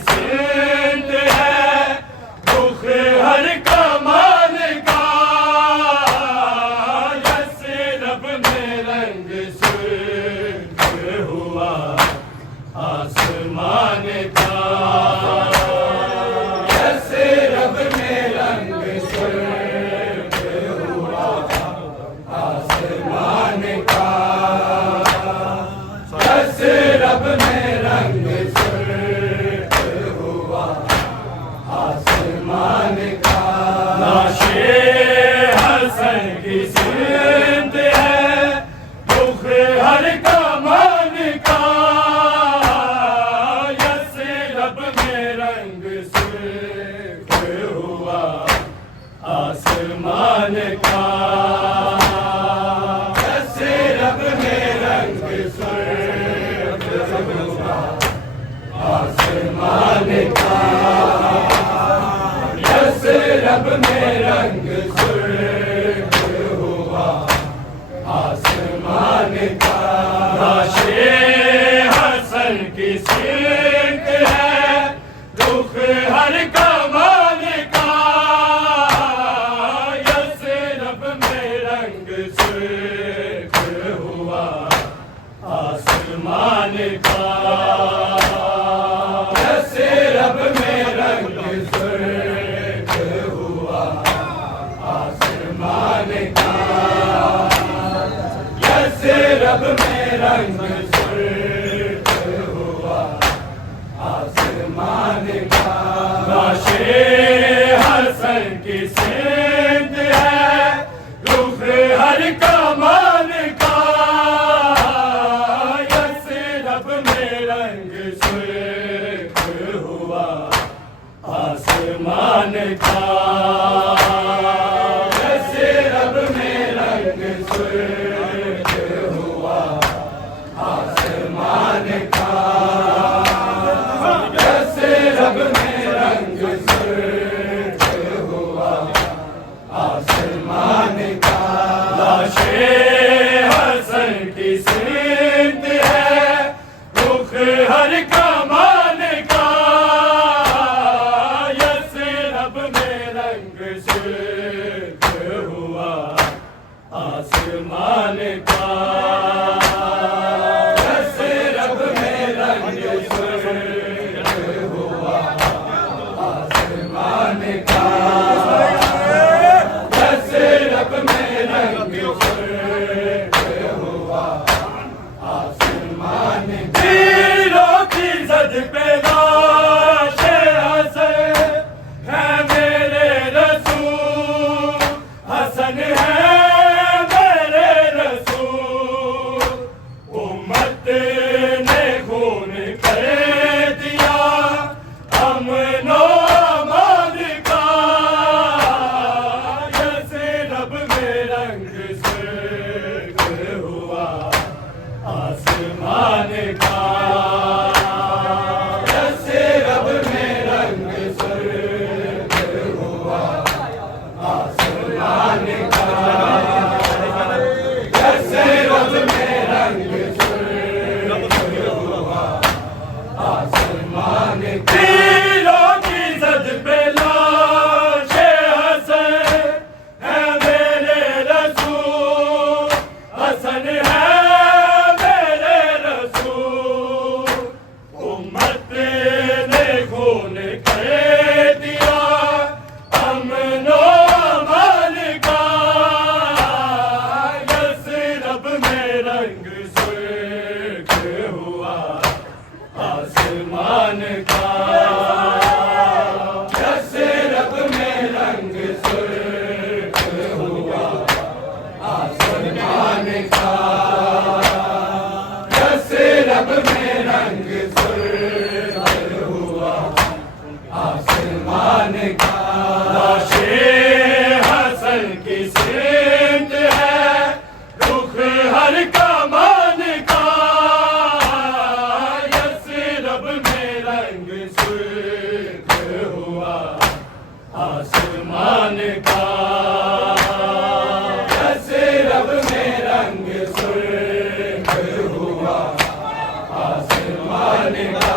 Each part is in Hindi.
सिंध है, रुख हर कमान का, यसरब में रंग सुर्ख हुआ आसमान का, यसरब में रंग सुर्ख हुआ आसमान का, यसरब में रंग सुर्ख हुआ आसमान का। लाशे हसन की सिंध है, रुख हर कमान का, यसरब में रंग सुर्ख हुआ आसमान का, यसरब में रंग सुर्ख हुआ आसमान का, यसरब में रंग सुर्ख हुआ आसमान का। लाशे हसन की सिंध है, रुख हर कमान का, यसरब में रंग सुर्ख हुआ आसमान का, यसरब में रंग सुर्ख हुआ आसमान का, यसरब में रंग सुर्ख हुआ आसमान का। लाशे हसन की सिंध है, रुख हर कमान का, यसरब में रंग सुर्ख हुआ आसमान का, यसरब में रंग सुर्ख हुआ आसमान का, यसरब में रंग सुर्ख हुआ आसमान का। लाशे हसन की सिंध है, रुख हर कमान का, यसरब में रंग सुर्ख हुआ आसमान का, यसरब में रंग सुर्ख हुआ आसमान का, यसरब में रंग सुर्ख हुआ आसमान का। तीरों की जद पे लाशे हसन है मेरे रसूल, हसन है मेरे रसूल, उम्मत ने खून कर दिया अमनो अमान का, यसरब में रंग सुर्ख हुआ आसमान का, यसरब में रंग सुर्ख हुआ आसमान का, यसरब में रंग सुर्ख हुआ आसमान का। तीरों की जद पे लाशे हसन है मेरे रसूल, हसन है मेरे रसूल, उम्मत ने खून कर दिया अमनो अमान का, यसरब में रंग सुर्ख हुआ आसमान का, यसरब में रंग सुर्ख हुआ आसमान का, यसरब में रंग सुर्ख हुआ आसमान का। लाशे हसन की सिंध है, रुख हर कमान का, यसरब में रंग सुर्ख हुआ आसमान का, यसरब में रंग सुर्ख हुआ आसमान का।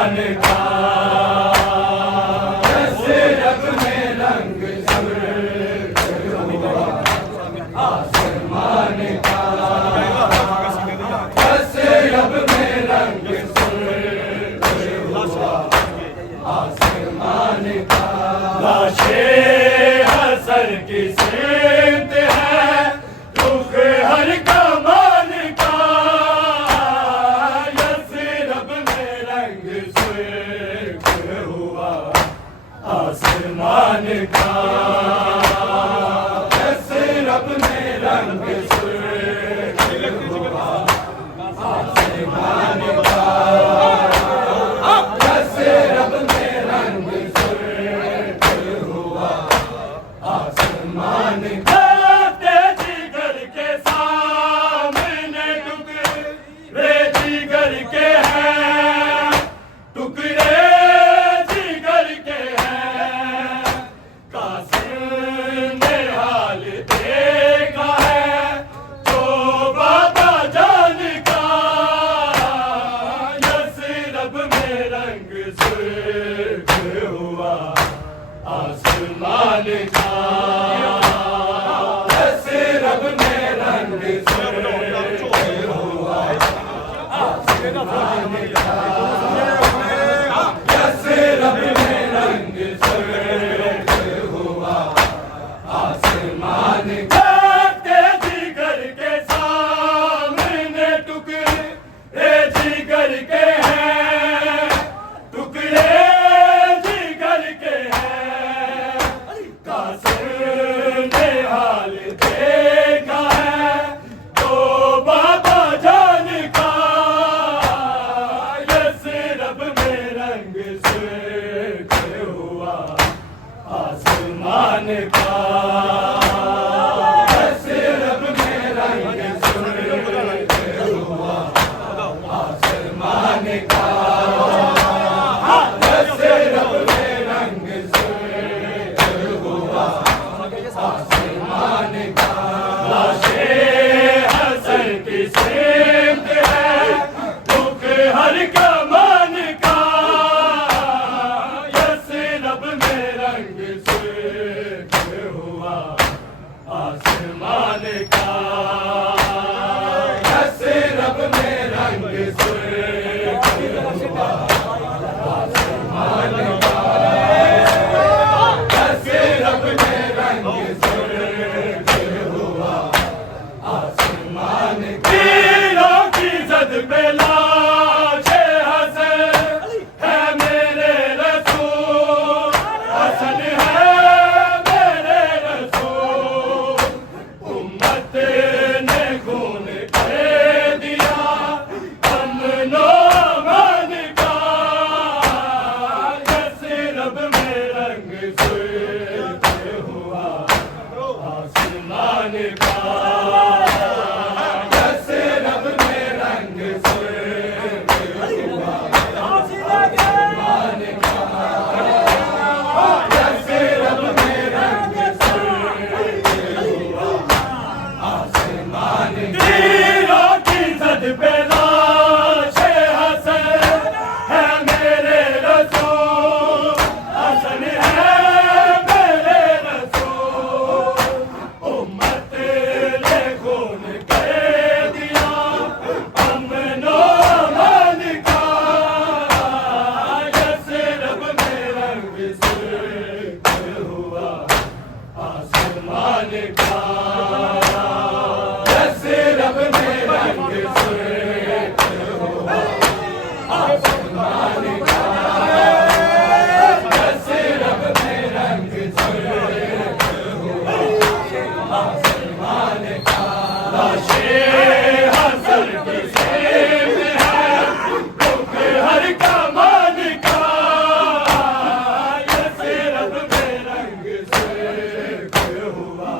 आसमान का जैसे रब में रंग सुर्ख हुआ आसमान का जैसे रब में रंग सुर्ख हुआ आसमान का लाशे हसन की सिमत है दुख हर कमान का यसरब में रंग सुर्ख हुआ आसमान का यसरब में रंग सुर्ख हुआ आसमान का यसरब में रंग सुर्ख हुआ आसमान का जिगर के सामने टुकड़े जिगर के हैं टुकड़े जिगर के हैं कासिम ने हाल देखा है जो बाबा जान का यसरब में रंग सुर्ख हुआ आसमान का यसरब में रंग सुर्ख हुआ आसमान का यसरब में रंग सुर्ख हुआ आसमान का जिगर के सामने टुकड़े जिगर के हैं टुकड़े जिगर के हैं कासिम ने हाल देखा है जो बाबा जान का यसरब में रंग सुर्ख हुआ आसमान का यसरब में रंग सुर्ख हुआ आसमान का यसरब में रंग सुर्ख हुआ आसमान का लाशे हसन की सिमत है दुख हर कमान का यसरब में रंग सुर्ख हुआ आसमान का यसरब में रंग सुर्ख हुआ आसमान का यसरब में रंग सुर्ख हुआ आसमान का तीरों की जद पे लाशे हसन है मेरे रसूल हसन है मेरे रसूल उम्मत ने खून कर दिया अमनो अमान का यसरब में रंग सुर्ख हुआ आसमान का यसरब में रंग सुर्ख हुआ आसमान का यसरब में रंग सुर्ख हुआ आसमान तीरों की जद पे लाशे हसन है मेरे रसूल हसन है मेरे रसूल उम्मत ने खून कर दिया अमनो अमान का यसरब में रंग सुर्ख हुआ आसमान का यसरब में रंग सुर्ख हुआ आसमान का यसरब में रंग सुर्ख हुआ आसमान का लाशे हसन की सिमत है दुख हर कमान का यसरब में रंग सुर्ख हुआ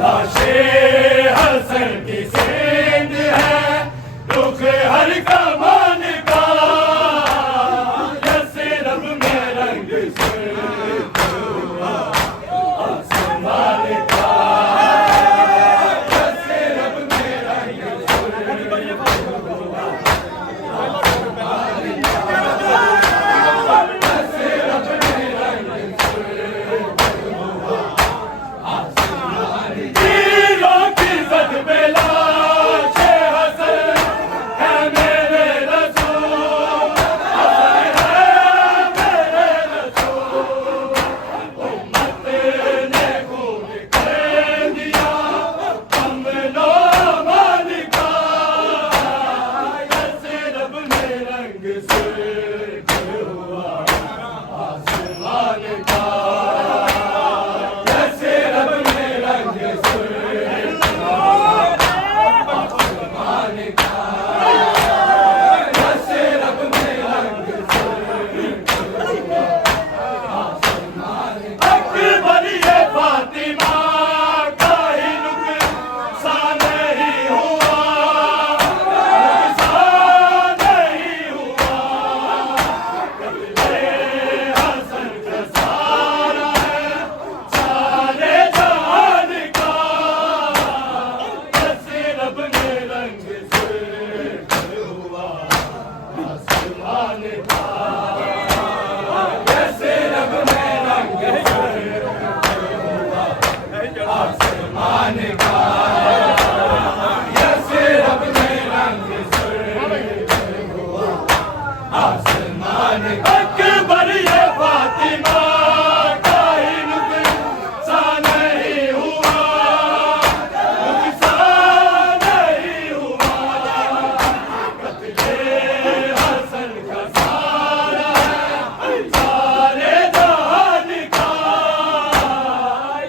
लाशे हसन की सेंध है रुख हर कमान का यसरब में रंग सुर्ख हुआ आसमान का यसरब में रंग सुर्ख हुआ आसमान का यसरब में रंग सुर्ख हुआ आसमान तीरों की जद पे लाशे हसन है मेरे रसूल हसन है मेरे रसूल उम्मत ने खूब कर दिया अमनो अमान का यसरब में रंग सुर्ख हुआ आसमान का यसरब में रंग सुर्ख हुआ आसमान का यसरब में रंग सुर्ख हुआ आसमान का अकबर ये फातिमा का ही नुकसान नहीं हुआ नुकसान नहीं हुआ कत्ले हसन का सारा है सारे जहान का यसरब में रंग सुर्ख हुआ आसमान का यसरब में रंग सुर्ख हुआ आसमान का यसरब में रंग सुर्ख हुआ आसमान का अकबर ये फातिमा का ही नुकसान नहीं हुआ नुकसान नहीं हुआ कत्ले हसन का सारा है सारे जहान का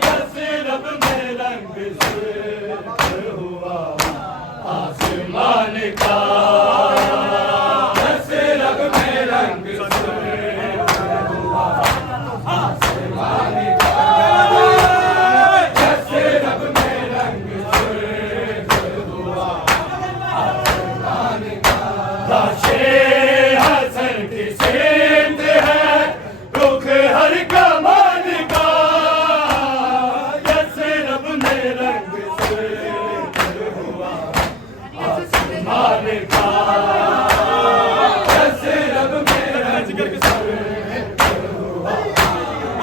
यसरब में रंग सुर्ख हुआ आसमान का यसरब में रंग सुर्ख हुआ आसमान का यसरब में रंग सुर्ख हुआ आसमान का लाशे हसन की सेंध है रुख हर कमान का यसरब में रंग सुर्ख हुआ आसमान का यसरब में रंग सुर्ख हुआ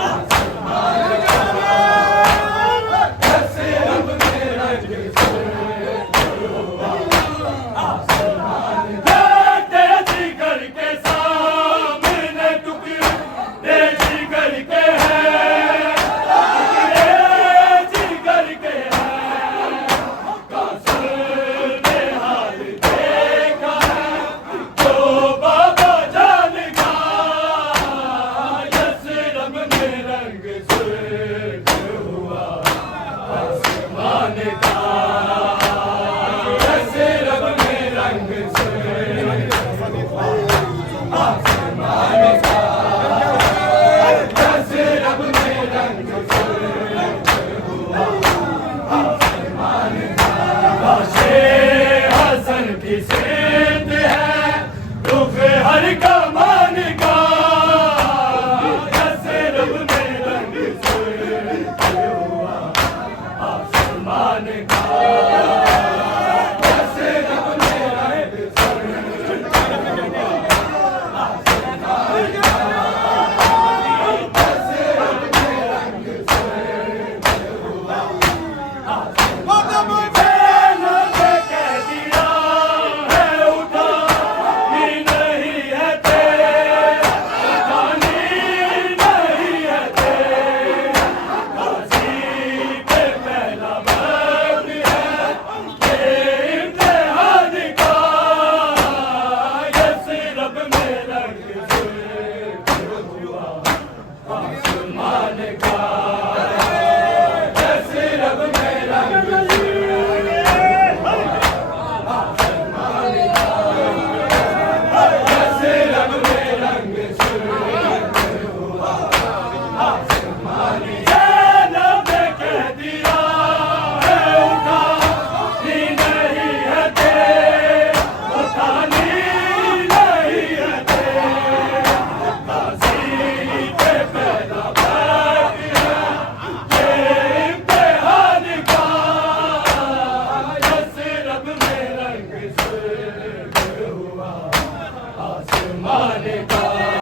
आसमान का यसरब में रंग सुर्ख हुआ आसमान का तेरे जिगर के सामने टुकड़े जिगर के हैं टुकड़े जिगर के हैं कासिर ने हाल देखा है जो बाबा जान का यसरब में रंग सुर्ख हुआ आसमान का यसरब में रंग सुर्ख हुआ आसमान का यसरब में रंग सुर्ख हुआ आसमान का लाशे हसन की सेंध है रुख हर कमान का यसरब में रंग सुर्ख हुआ आसमान का यसरब में रंग सुर्ख हुआ आसमान का यसरब में रंग सुर्ख हुआ आसमान सेना ने कह दिया है उठा ही नहीं है तेरा उठानी नहीं है तेरा गाजी पे पहला मर्द है